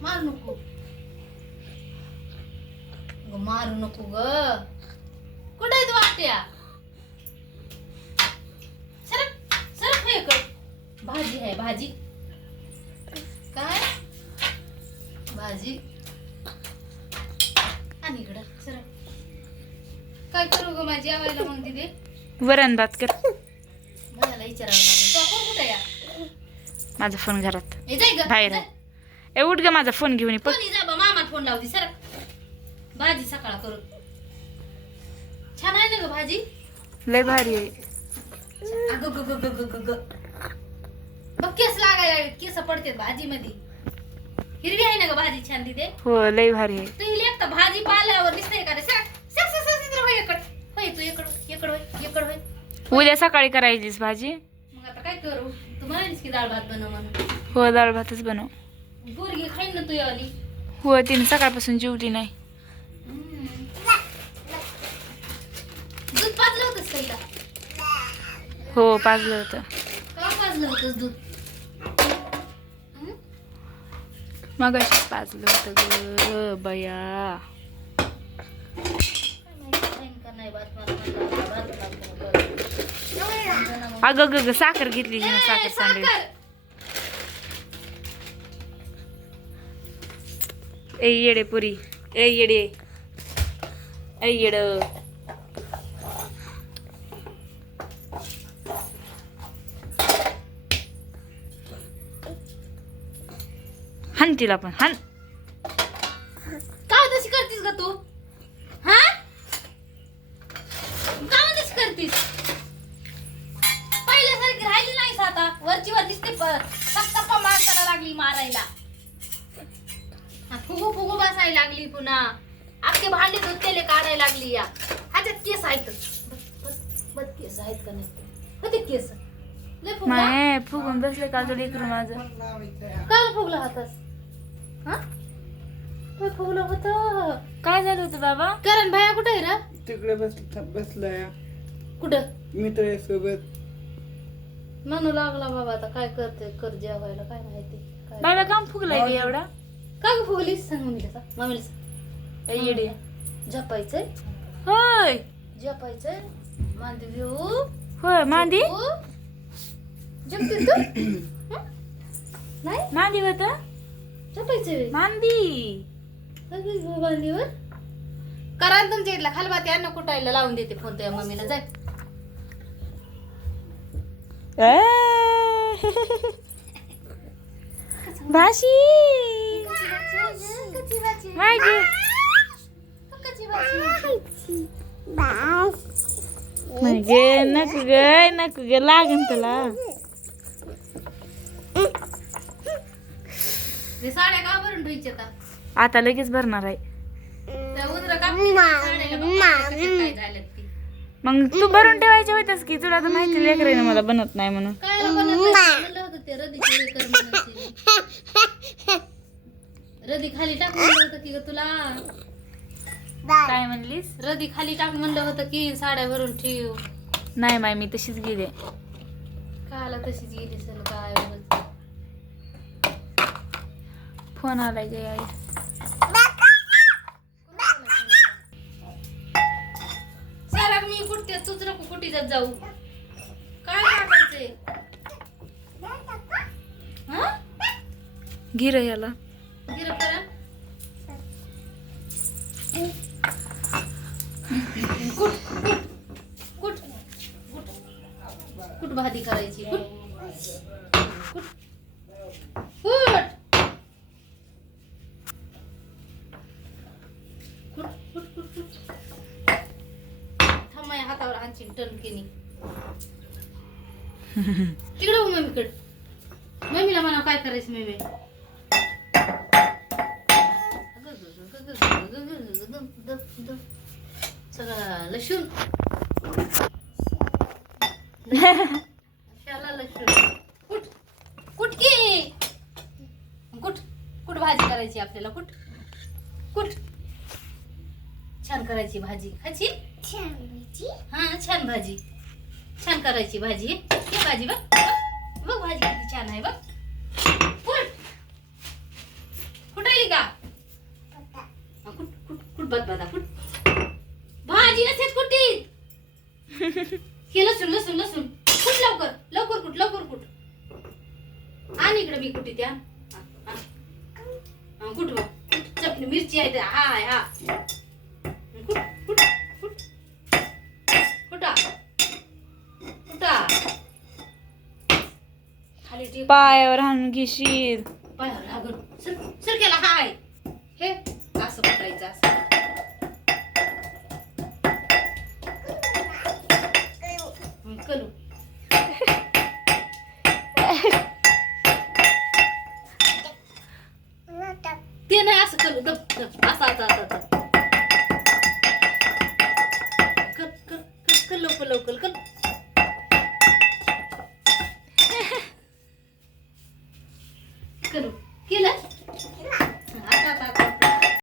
मारू नको ग, मारू नको ग. कुठे आहेत वाट्या? सरक सरक हे कर. भाजी आहे भाजी. काय भाजी? आणि इकडं सरक. काय करू ग माझी आवायला मग तिथे? वरण भात कर. मला विचारावं लागेल. तो आपण कुठे या? माझा फोन घरात ए जाय ग बाहेर आहे. ए उठ ग, माझा फोन घेऊन ये पळ. कोणी जा बा, मामा फोन लावती सरक. भाजी सकाळ करू. छान आहे ना ग भाजी? लय भारी आहे. अगं ग ग ग ग ग ग. बघ केस लागायला लागले, केस पडते भाजी मध्ये. हिरवी आहे ना ग भाजी छान तिथे. हो लय भारी आहे. तू इले एकटा भाजी पाल्यावर दिसते का रे? सरक सरक सरक सरक इकडं होय इकडं. होय तू इकडं होय होय. उद्या सकाळी करायचीच भाजी. मग आता काय करू? तू म्हणालीस की डाळ भात बनव म्हणून. हो डाळ भातच बनव. पोरगी खाईन ना तू यावली. हो तिने सकाळपासून जेवली नाही. दूध पाजलं होतंस का हिला? हो पाजलं होतं. का पाजलं होतंस दूध? मगाशीच पाजलं होतं ग बया. अगं ग साखर घेतली हिने, साखर सांडली. ए येडे पुरी, ए येडे, ए येड. हान तिला पण हान. का तशी करतीस ग तू? हा का तशी करतीस? पहिल्यासारखी राहिली नाहीस आता. वरची वर दिसते सक्का माणसाला लागली मारायला. फुगू फुगू बसायला लागली पुन्हा. अख्खे भांडे धुतलेले काढायला लागली या. ह्याच्यात केस आहेत. बघ केस आहेत का नाही? होते केस लय फुगला. नाही फुगून बसले का तुला इकडून माझं. का फुगला होतास? हा काय फुगलं होतं? काय झालं होतं बाबा? करण भैया कुठे आहे रे? तिकडे बसलाय कुठं? मित्र सोबत. म्हणू लागला बाबा आता काय करते कर जेवायला काय माहिती काय. बाबा काम फुगलाय गे एवढा? का ग फुगलीस? सांग मम्मीला सांग. मम्मीला सांग. ए येडे. झपायचंय होय झपायचंय. मांदी घेऊ. होय मांदी झपते तू? हं? नाही मांदी होत झपायचंय मांदी. मांदीवर करा तुमच्या इथला खालबाती अन्न कुटायला लावून देते फोन तुझ्या मम्मीला. जाय भाशी मागे म्हणजे नको ग लागन तुला. हे साड्या का भरून ठेवायची आता? आता लगेच भरणार आहे. त्या उजरा कापली साड्याला बघ काय झाल्यात ती. मग तू भरून ठेवायचे होतेस की तुला तर माहिती लेकराने मला बनत नाही म्हणून. काय म्हणलं होतं ते रदीचे हे कर म्हणायचे. रदी खाली टाक म्हणलं होतं की ग तुला. काय म्हणलीस? रदी खाली टाक म्हणलं होतं की साड्या भरून ठेव. नाही माय मी तशीच गेले. काला तशीच गेली सर काय फोन आलाय गे आई. सारा मी कुठते तूच नको कुठे जात जाऊ. काय टाकायचंय? हा गिर याला. गिरं करा. कुठ कुठ कुठ कुठ भाजी करायची. कुठ कुठ कुठ कुठ कुठ कुठ कुठ. थांब माझ्या हातावर आणखी टणकेनी. तिकडे हो मम्मीकडे. मम्मीला म्हणा काय करायचं मम्मी. सगळं लसूण लसूण कुठ कुठ की कुठ कुठ भाजी करायची आपल्याला. कुठ कुठ छान करायची भाजी खायची. हा छान भाजी छान करायची भाजी. ही भाजी बघ बघ भाजी किती छान आहे बघ. कुठ कुठे बदबदा कुठ भाजी नसेल कुठे हे लसूण लसूण लसूण कुठ लवकर लवकर कुठ लवकर कुठ आणि इकडे मी कुठे त्या कुठ बघ चटणी मिरची आहे त्या हाय हा कुठ कुठ कुठ कुठा कुठा खाली टेप पायावर हाणून घेशील. पायावर लागल सर सर केला हाय हे असं पटायचं असं करू ते नाही असं करू दब दब असं आता आता कर कर कर कर लवकर लवकर कर करू केलं